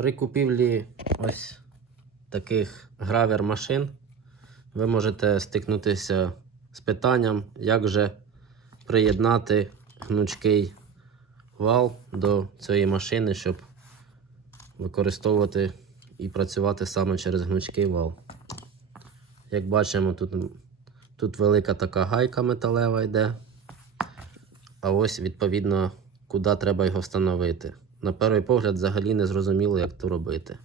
При купівлі ось таких гравер машин ви можете стикнутися з питанням, як же приєднати гнучкий вал до цієї машини, щоб використовувати і працювати саме через гнучкий вал. Як бачимо, тут, тут велика така гайка металева йде. А ось відповідно, куди треба його встановити. На перший погляд, взагалі не зрозуміло, як то робити.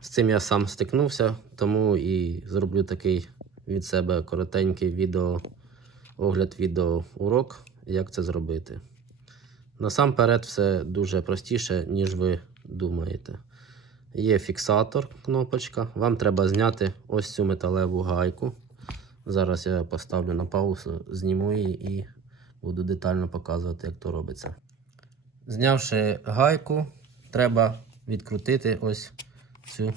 З цим я сам стикнувся, тому і зроблю такий від себе коротенький відео, огляд відео урок, як це зробити. Насамперед, все дуже простіше, ніж ви думаєте. Є фіксатор, кнопочка. Вам треба зняти ось цю металеву гайку. Зараз я поставлю на паузу, зніму її і буду детально показувати, як то робиться. Знявши гайку, треба відкрутити ось цю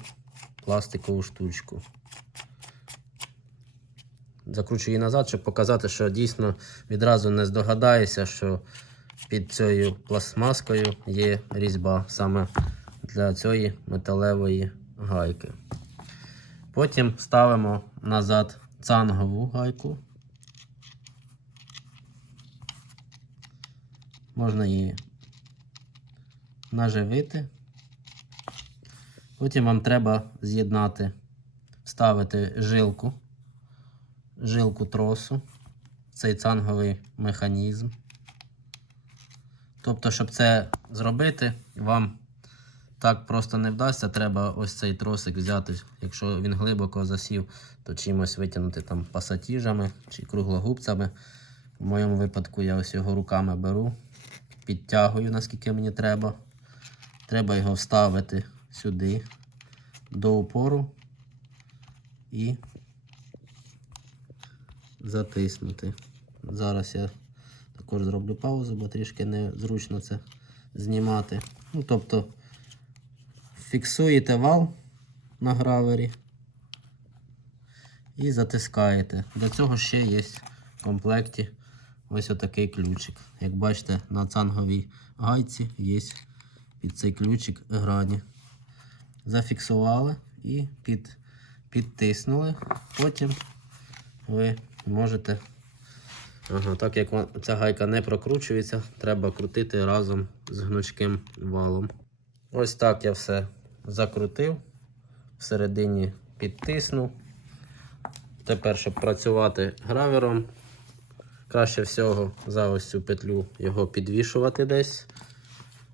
пластикову штучку. Закручу її назад, щоб показати, що дійсно відразу не здогадаєшся, що під цією пластмаскою є різьба саме для цієї металевої гайки. Потім ставимо назад цангову гайку. Можна її наживити. Потім вам треба з'єднати, вставити жилку, жилку тросу, цей цанговий механізм. Тобто, щоб це зробити, вам так просто не вдасться. Треба ось цей тросик взяти. Якщо він глибоко засів, то чимось витягнути там пасатіжами чи круглогубцями. В моєму випадку я ось його руками беру, підтягую, наскільки мені треба. Треба його вставити сюди до упору і затиснути. Зараз я також зроблю паузу, бо трішки незручно це знімати. Ну, тобто фіксуєте вал на гравері і затискаєте. До цього ще є в комплекті ось отакий ключик. Як бачите, на цанговій гайці є під цей ключик грані. Зафіксували і під, підтиснули. Потім ви можете. Ага, так як ця гайка не прокручується, треба крутити разом з гнучким валом. Ось так я все закрутив, всередині підтиснув. Тепер, щоб працювати гравером, краще всього за ось цю петлю його підвішувати десь,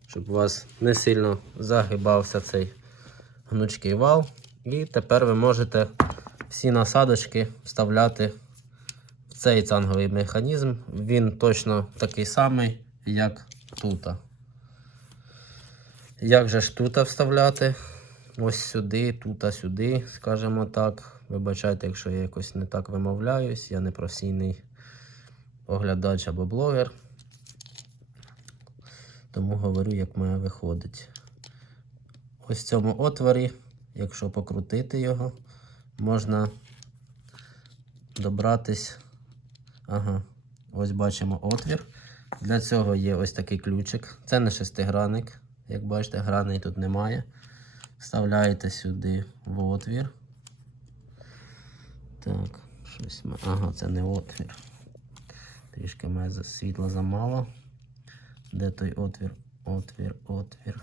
щоб у вас не сильно загибався цей гнучкий вал. І тепер ви можете всі насадочки вставляти в цей цанговий механізм. Він точно такий самий, як тут. Як же ж тут вставляти? Ось сюди, тут, сюди, скажімо так. Вибачайте, якщо я якось не так вимовляюсь, я не професійний оглядач або блогер. Тому говорю, як має виходить. Ось в цьому отворі, якщо покрутити його, можна добратись. Ага, ось бачимо отвір. Для цього є ось такий ключик. Це не шестигранник. Як бачите, граней тут немає. Вставляєте сюди в отвір. Так, щось ми. Ага, це не отвір. Трішки мене світла замало. Де той отвір? Отвір, отвір.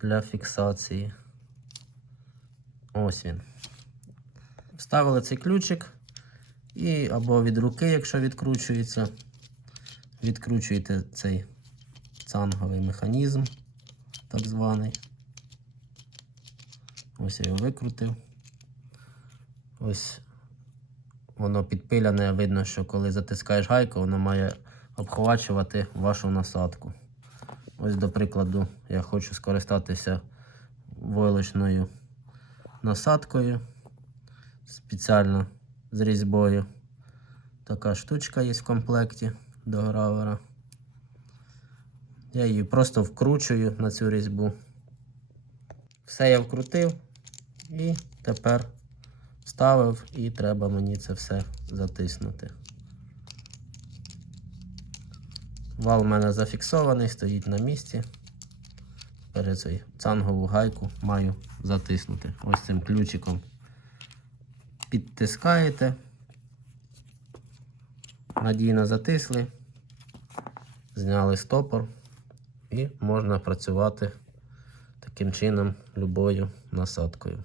Для фіксації. Ось він. Вставили цей ключик. І або від руки, якщо відкручується, відкручуєте цей цанговий механізм, так званий. Ось я його викрутив. Ось воно підпиляне, видно, що коли затискаєш гайку, воно має обхвачувати вашу насадку. Ось, до прикладу, я хочу скористатися войлочною насадкою спеціально з різьбою. Така штучка є в комплекті до гравера. Я її просто вкручую на цю різьбу. Все я вкрутив і тепер вставив, і треба мені це все затиснути. Вал у мене зафіксований, стоїть на місці. Перед цю цангову гайку маю затиснути. Ось цим ключиком підтискаєте. Надійно затисли, зняли стопор і можна працювати таким чином любою насадкою.